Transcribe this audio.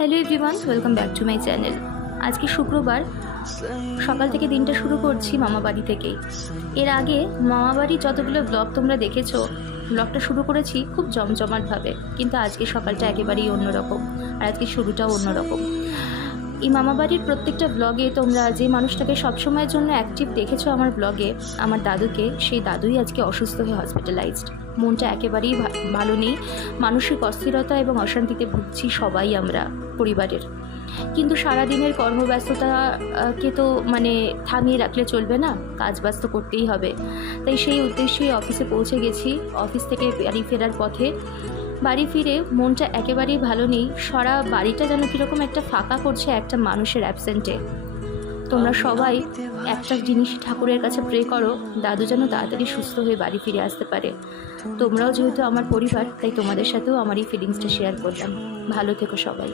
Hello everyone, welcome back to my channel. আজকে শুক্রবার সকাল থেকে দিনটা শুরু করছি মামাবাড়ি থেকেই। এর আগে মামাবাড়ির যতগুলো ব্লগ তোমরা দেখেছো, ব্লগটা শুরু করেছি খুব জমজমাটভাবে, কিন্তু আজকে সকালটা একেবারেই অন্যরকম, আর আজকে শুরুটাও অন্যরকম। এই মামাবাড়ির প্রত্যেকটা ব্লগে তোমরা যে মানুষটাকে সবসময়ের জন্য অ্যাক্টিভ দেখেছো আমার ব্লগে, আমার দাদুকে, সেই দাদুই আজকে অসুস্থ হয়ে হসপিটালাইজড। মনটা একেবারেই ভালো নেই, মানসিক অস্থিরতা এবং অশান্তিতে ভুগছি সবাই আমরা পরিবারের। কিন্তু সারাদিনের কর্মব্যস্ততাকে তো থামিয়ে রাখলে চলবে না, কাজ ব্যস্ত করতেই হবে। তাই সেই উদ্দেশ্যেই অফিসে পৌঁছে গেছি। অফিস থেকে বাড়ি ফেরার পথে বাড়ি ফিরে মনটা একেবারেই ভালো নেই। সারা বাড়িটা যেন কীরকম একটা ফাঁকা করছে একটা মানুষের অ্যাবসেন্টে। তোমরা সবাই একটা জিনিস ঠাকুরের কাছে প্রে করো, দাদু যেন তাড়াতাড়ি সুস্থ হয়ে বাড়ি ফিরে আসতে পারে। তোমরাও যেহেতু আমার পরিবার, তাই তোমাদের সাথেও আমার এই ফিলিংসটা শেয়ার করলাম। ভালো থেকো সবাই।